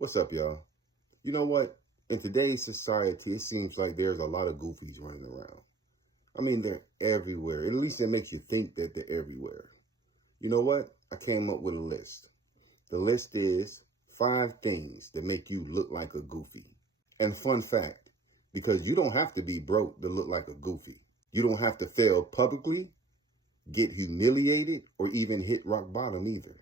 What's up, y'all? You know what? In today's society, it seems like there's a lot of goofies running around. I mean, they're everywhere. At least it makes you think that they're everywhere. You know what? I came up with a list. The list is 5 things that make you look like a goofy. And fun fact, because you don't have to be broke to look like a goofy. You don't have to fail publicly, get humiliated, or even hit rock bottom either.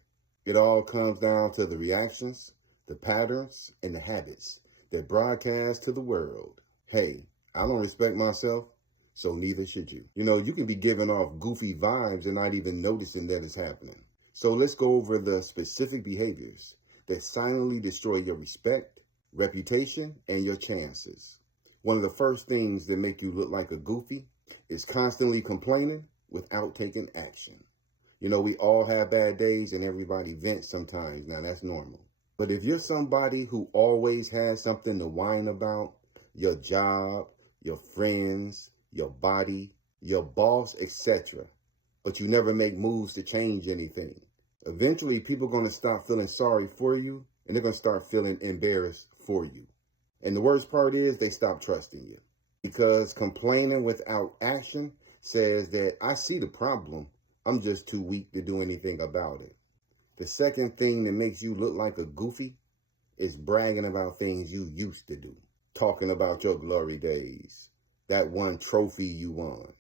It all comes down to the reactions, the patterns, and the habits that broadcast to the world. Hey, I don't respect myself, so neither should you. You know, you can be giving off goofy vibes and not even noticing that it's happening. So let's go over the specific behaviors that silently destroy your respect, reputation, and your chances. One of the first things that make you look like a goofy is constantly complaining without taking action. You know, we all have bad days and everybody vents sometimes. Now, that's normal. But if you're somebody who always has something to whine about, your job, your friends, your body, your boss, etc., but you never make moves to change anything, eventually people are going to stop feeling sorry for you and they're going to start feeling embarrassed for you. And the worst part is they stop trusting you because complaining without action says that I see the problem. I'm just too weak to do anything about it. The second thing that makes you look like a goofy is bragging about things you used to do. Talking about your glory days, that one trophy you won,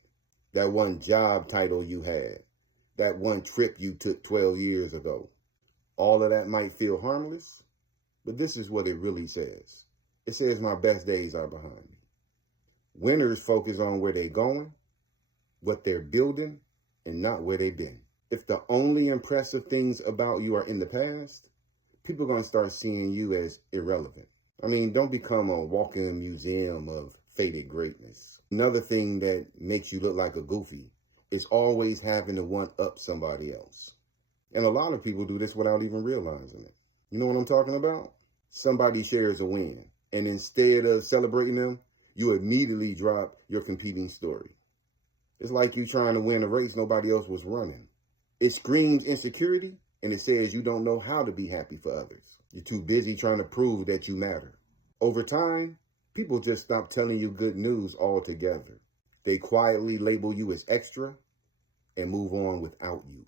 that one job title you had, that one trip you took 12 years ago. All of that might feel harmless, but this is what it really says. It says my best days are behind me. Winners focus on where they're going, what they're building, and not where they've been. If the only impressive things about you are in the past, people are going to start seeing you as irrelevant. I mean, don't become a walking museum of faded greatness. Another thing that makes you look like a goofy is always having to one-up somebody else. And a lot of people do this without even realizing it. You know what I'm talking about? Somebody shares a win, and instead of celebrating them, you immediately drop your competing story. It's like you trying to win a race nobody else was running. It screams insecurity, and it says you don't know how to be happy for others. You're too busy trying to prove that you matter. Over time, people just stop telling you good news altogether. They quietly label you as extra and move on without you.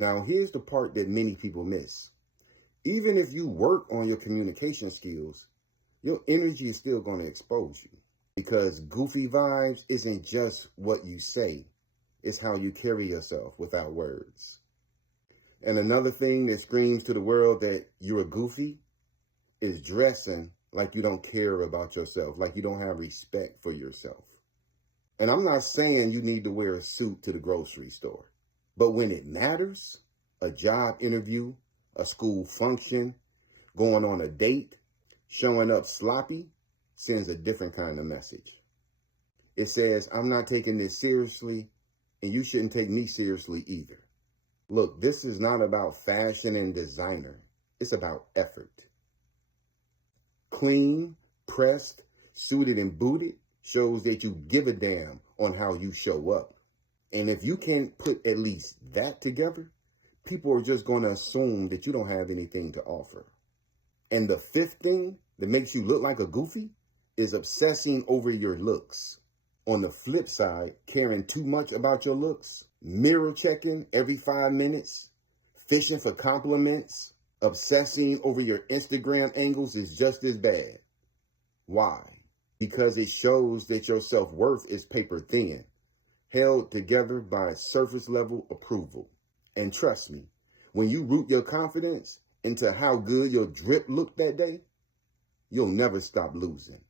Now, here's the part that many people miss. Even if you work on your communication skills, your energy is still going to expose you. Because goofy vibes isn't just what you say, it's how you carry yourself without words. And another thing that screams to the world that you're a goofy is dressing like you don't care about yourself, like you don't have respect for yourself. And I'm not saying you need to wear a suit to the grocery store, but when it matters, a job interview, a school function, going on a date, showing up sloppy, sends a different kind of message. It says, I'm not taking this seriously, and you shouldn't take me seriously either. Look, this is not about fashion and designer. It's about effort. Clean, pressed, suited, and booted shows that you give a damn on how you show up. And if you can't put at least that together, people are just going to assume that you don't have anything to offer. And the fifth thing that makes you look like a goofy is obsessing over your looks. On the flip side, caring too much about your looks, mirror checking every 5 minutes, fishing for compliments, obsessing over your Instagram angles is just as bad. Why? Because it shows that your self-worth is paper thin, held together by surface level approval. And trust me, when you root your confidence into how good your drip looked that day, you'll never stop losing.